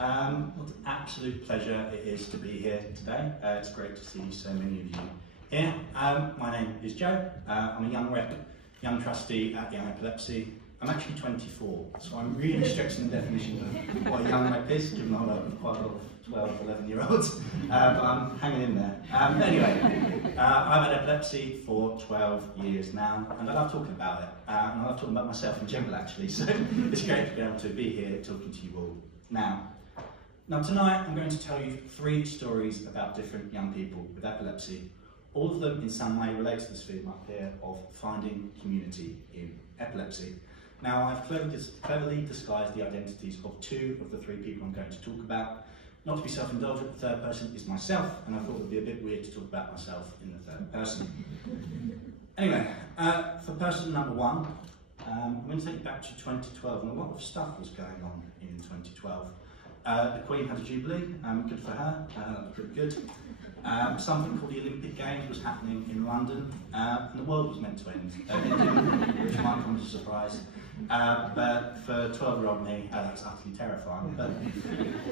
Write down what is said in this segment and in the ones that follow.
What an absolute pleasure it is to be here today. It's great to see so many of you here. My name is Joe. I'm a young trustee at Young Epilepsy. I'm actually 24, so I'm really stretching the definition of what a young rep is, given I work with quite a lot of 12, 11-year-olds, but I'm hanging in there. Anyway, I've had epilepsy for 12 years now, and I love talking about it, and I love talking about myself in general actually, so it's great to be able to be here talking to you all now. Now tonight I'm going to tell you 3 stories about different young people with epilepsy. All of them in some way relate to this theme up here of finding community in epilepsy. Now, I've cleverly disguised the identities of 2 of the 3 people I'm going to talk about. Not to be self-indulgent, the third person is myself, and I thought it would be a bit weird to talk about myself in the third person. Anyway, for person number 1, I'm going to take you back to 2012, and a lot of stuff was going on in 2012. The Queen had a Jubilee, good for her, pretty good. Something called the Olympic Games was happening in London, and the world was meant to end, which might come as a surprise. But for 12-year-old me, that was utterly terrifying. But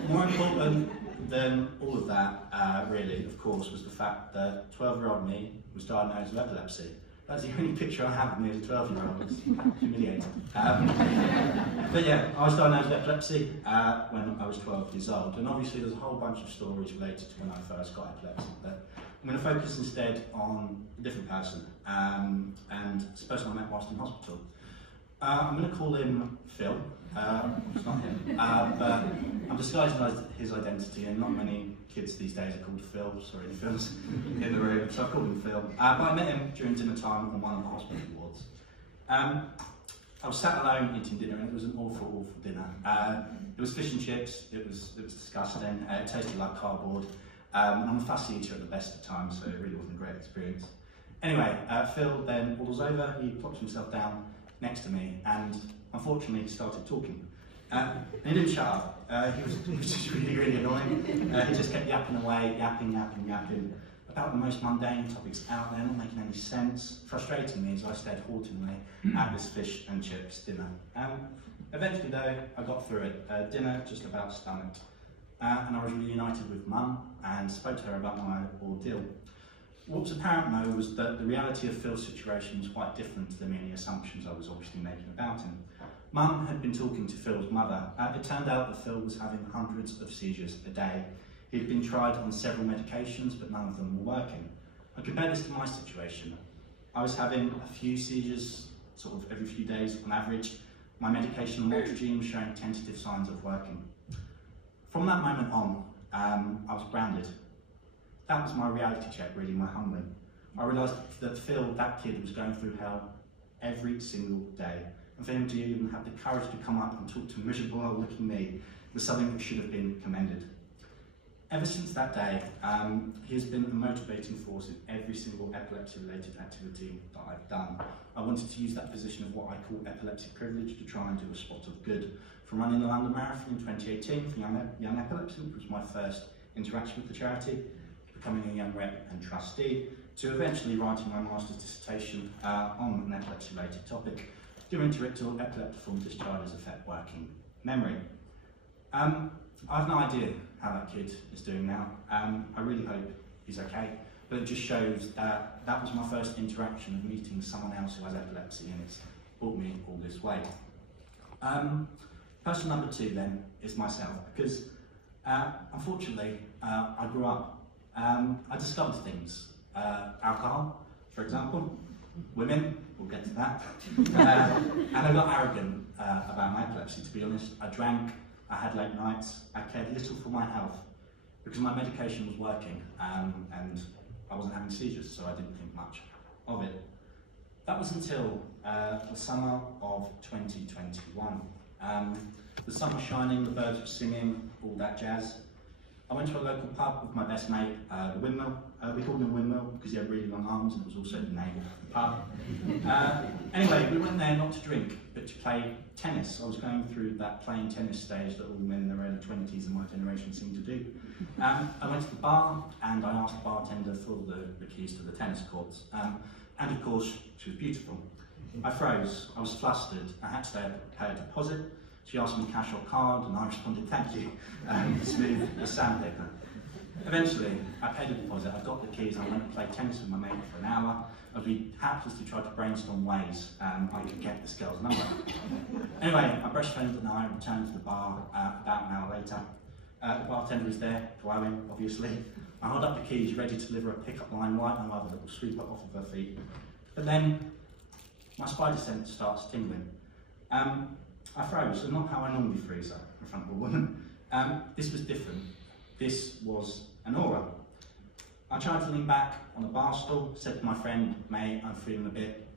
more important than all of that, really, of course, was the fact that 12-year-old me was diagnosed with epilepsy. That's the only picture I have of me as a 12-year-old. It's humiliating. But yeah, I was diagnosed with epilepsy when I was 12 years old, and obviously there's a whole bunch of stories related to when I first got epilepsy, but I'm going to focus instead on a different person, and it's the person I met whilst in hospital. I'm going to call him Phil. It's not him, but I'm disguising his identity, and not many kids these days are called Phil. Sorry, Phil's in the room, so I called him Phil. But I met him during dinner time on one of the hospital wards. I was sat alone eating dinner, and it was an awful dinner. It was fish and chips. It was disgusting. It tasted like cardboard. I'm a fussy eater at the best of times, so it really wasn't a great experience. Anyway, Phil then orders over. He plops himself down next to me, and unfortunately he started talking. And he didn't shut up. He was just really annoying. He just kept yapping away, yapping about the most mundane topics out there, not making any sense, frustrating me as I stared hauntingly at this fish and chips dinner. Eventually though, I got through it. Dinner just about stomached. And I was reunited with Mum and spoke to her about my ordeal. What was apparent though was that the reality of Phil's situation was quite different to the many assumptions I was obviously making about him. Mum had been talking to Phil's mother. It turned out that Phil was having hundreds of seizures a day. He'd been tried on several medications, but none of them were working. I compare this to my situation. I was having a few seizures sort of every few days on average. My medication lamotrigine was showing tentative signs of working. From that moment on, I was grounded. That was my reality check, really, my humbling. I realised that Phil, that kid, was going through hell every single day. And for him to even have the courage to come up and talk to miserable old-looking me was something that should have been commended. Ever since that day, he has been a motivating force in every single epilepsy-related activity that I've done. I wanted to use that position of what I call epilepsy privilege to try and do a spot of good. From running the London Marathon in 2018 for Young Epilepsy, which was my first interaction with the charity, becoming a young rep and trustee, to eventually writing my master's dissertation on an epilepsy-related topic, do interictal epileptiform discharges affect working memory. I have no idea how that kid is doing now. I really hope he's okay, but it just shows that that was my first interaction of meeting someone else who has epilepsy, and it's brought me all this way. Person number 2 then is myself, because unfortunately I grew up. I discovered things, alcohol, for example, women, we'll get to that, and I got arrogant about my epilepsy, to be honest. I drank, I had late nights, I cared little for my health, because my medication was working, and I wasn't having seizures, so I didn't think much of it. That was until the summer of 2021. The sun was shining, the birds were singing, all that jazz. I went to a local pub with my best mate, the Windmill. We called him Windmill because he had really long arms, and it was also the name of the pub. Anyway, we went there not to drink, but to play tennis. I was going through that playing tennis stage that all men in their early 20s in my generation seem to do. I went to the bar, and I asked the bartender for the keys to the tennis courts. And of course, she was beautiful. I froze, I was flustered, I had to pay a deposit, She asked me cash or card, and I responded, thank you, smooth as sandpaper. Eventually, I paid a deposit, I got the keys, I went and played tennis with my mate for an hour, as we helplessly tried to brainstorm ways I could get this girl's number. Anyway, I brushed home at night, returned to the bar about an hour later. The bartender was there, glowing, obviously. I held up the keys, ready to deliver a pickup line right on other that will sweep her off of her feet. But then, my spider sense starts tingling. I froze, and not how I normally freeze in front of a woman. This was different. This was an aura. I tried to lean back on the bar stool, said to my friend, mate, I'm feeling a bit,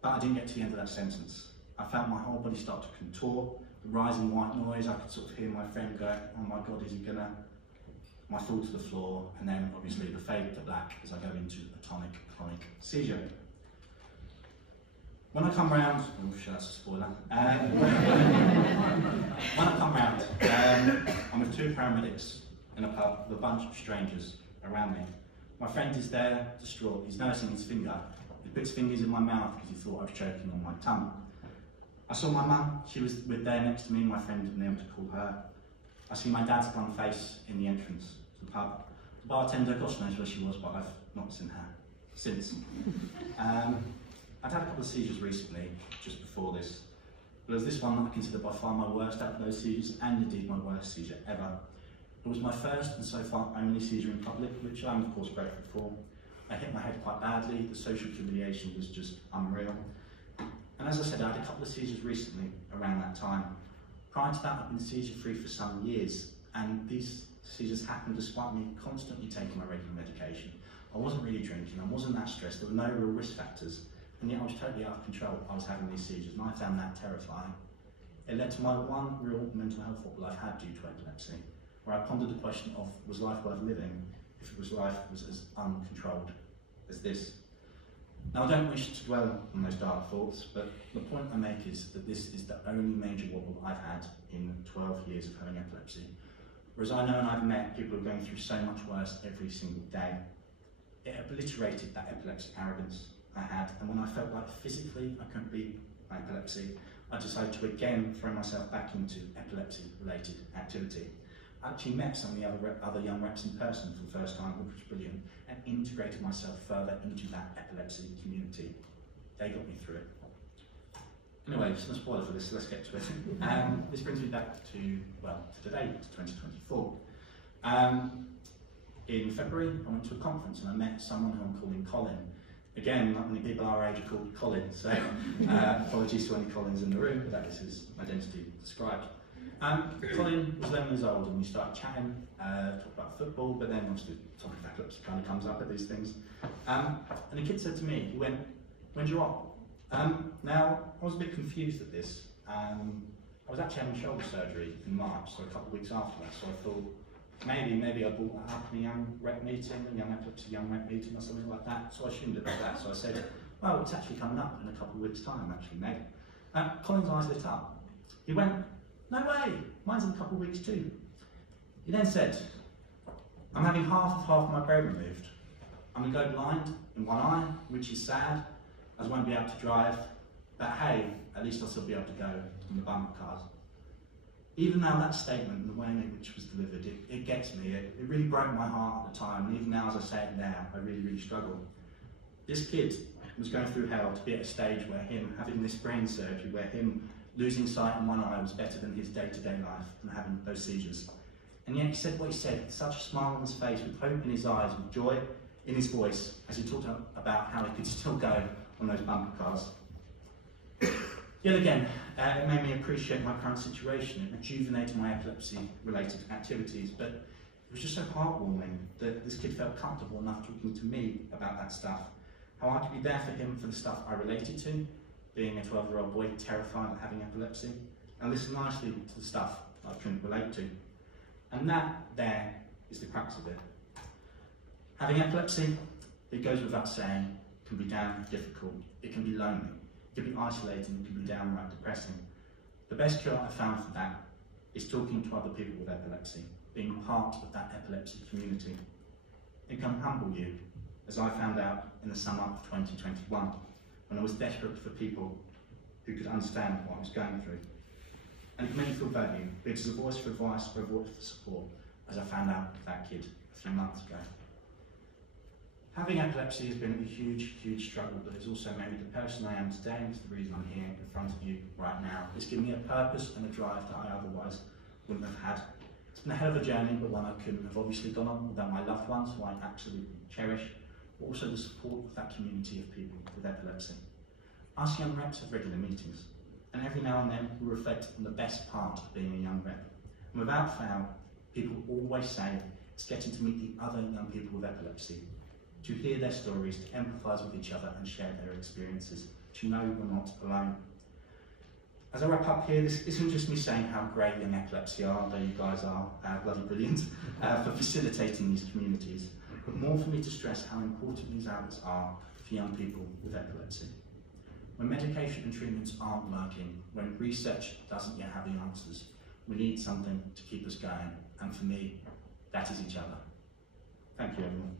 but I didn't get to the end of that sentence. I felt my whole body start to contort, the rising white noise, I could sort of hear my friend go, oh my God, is he gonna? I fall to the floor, and then obviously the fade to black as I go into a tonic-clonic seizure. When I come round, oh shit, that's a spoiler. When I come round, I'm with two paramedics in a pub with a bunch of strangers around me. My friend is there, distraught. He's nursing his finger. He puts fingers in my mouth because he thought I was choking on my tongue. I saw my mum. She was there next to me. My friend didn't know to call her. I see my dad's blonde face in the entrance to the pub. The bartender, gosh knows where she was, but I've not seen her since. I'd had a couple of seizures recently, just before this. But it was this one that I consider by far my worst out of those seizures, and indeed my worst seizure ever. It was my first and so far only seizure in public, which I'm of course grateful for. I hit my head quite badly, the social humiliation was just unreal. And as I said, I had a couple of seizures recently around that time. Prior to that, I've been seizure-free for some years, and these seizures happened despite me constantly taking my regular medication. I wasn't really drinking, I wasn't that stressed, there were no real risk factors, and yet I was totally out of control. I was having these seizures, and I found that terrifying. It led to my one real mental health wobble I've had due to epilepsy, where I pondered the question of, was life worth living if life was as uncontrolled as this? Now, I don't wish to dwell on those dark thoughts, but the point I make is that this is the only major wobble I've had in 12 years of having epilepsy. Whereas I know and I've met people who are going through so much worse every single day. It obliterated that epileptic arrogance I had, and when I felt like physically I couldn't beat my epilepsy, I decided to again throw myself back into epilepsy-related activity. I actually met some of the other young reps in person for the first time, which was brilliant, and integrated myself further into that epilepsy community. They got me through it. Anyway, just a spoiler for this, so let's get to it. This brings me back to today, to 2024. In February, I went to a conference and I met someone who I'm calling Colin. Again, not many people our age are called Colin, so apologies to any Collins in the room, but that is his identity described. Colin was 11 years old and we started chatting, talked about football, but then obviously the topic of epilepsy kind of comes up at these things. And the kid said to me, he went, when's your op? Now, I was a bit confused at this. I was actually having shoulder surgery in March, so a couple of weeks after that, so I thought, maybe I brought that up in a young rep meeting, a young epilepsy young rep meeting or something like that, so I assumed it was that. So I said, well, it's actually coming up in a couple of weeks' time, actually, mate. Colin's eyes lit up. He went, no way, mine's in a couple of weeks too. He then said, I'm having half of my brain removed. I'm going to go blind in one eye, which is sad, as I won't be able to drive, but hey, at least I'll still be able to go in the bumper cars. Even now that statement and the way in which it was delivered, it gets me. It really broke my heart at the time, and even now as I say it now, I really, really struggle. This kid was going through hell to be at a stage where him having this brain surgery, where him losing sight in one eye was better than his day-to-day life and having those seizures. And yet he said what he said, with such a smile on his face, with hope in his eyes, with joy in his voice, as he talked about how he could still go on those bumper cars. Yet again, it made me appreciate my current situation. It rejuvenated my epilepsy-related activities, but it was just so heartwarming that this kid felt comfortable enough talking to me about that stuff, how I could be there for him for the stuff I related to, being a 12-year-old boy terrified of having epilepsy, and listen nicely to the stuff I couldn't relate to. And that there is the crux of it. Having epilepsy, it goes without saying, can be damn difficult. It can be lonely. It can be isolating. It can be downright depressing. The best cure I found for that is talking to other people with epilepsy, being part of that epilepsy community. It can humble you, as I found out in the summer of 2021, when I was desperate for people who could understand what I was going through. and it made me feel valued. It was a voice for advice, or a voice for support, as I found out with that kid a few months ago. Having epilepsy has been a huge, huge struggle, but it's also made me the person I am today, and it's the reason I'm here in front of you right now. It's given me a purpose and a drive that I otherwise wouldn't have had. It's been a hell of a journey, but one I couldn't have obviously gone on without my loved ones, who I absolutely cherish, but also the support of that community of people with epilepsy. Us young reps have regular meetings, and every now and then we reflect on the best part of being a young rep. And without fail, people always say it's getting to meet the other young people with epilepsy, to hear their stories, to empathise with each other and share their experiences, to know we're not alone. As I wrap up here, this isn't just me saying how great Young Epilepsy are, although you guys are bloody brilliant, for facilitating these communities, but more for me to stress how important these outlets are for young people with epilepsy. When medication and treatments aren't working, when research doesn't yet have the answers, we need something to keep us going, and for me, that is each other. Thank you, everyone.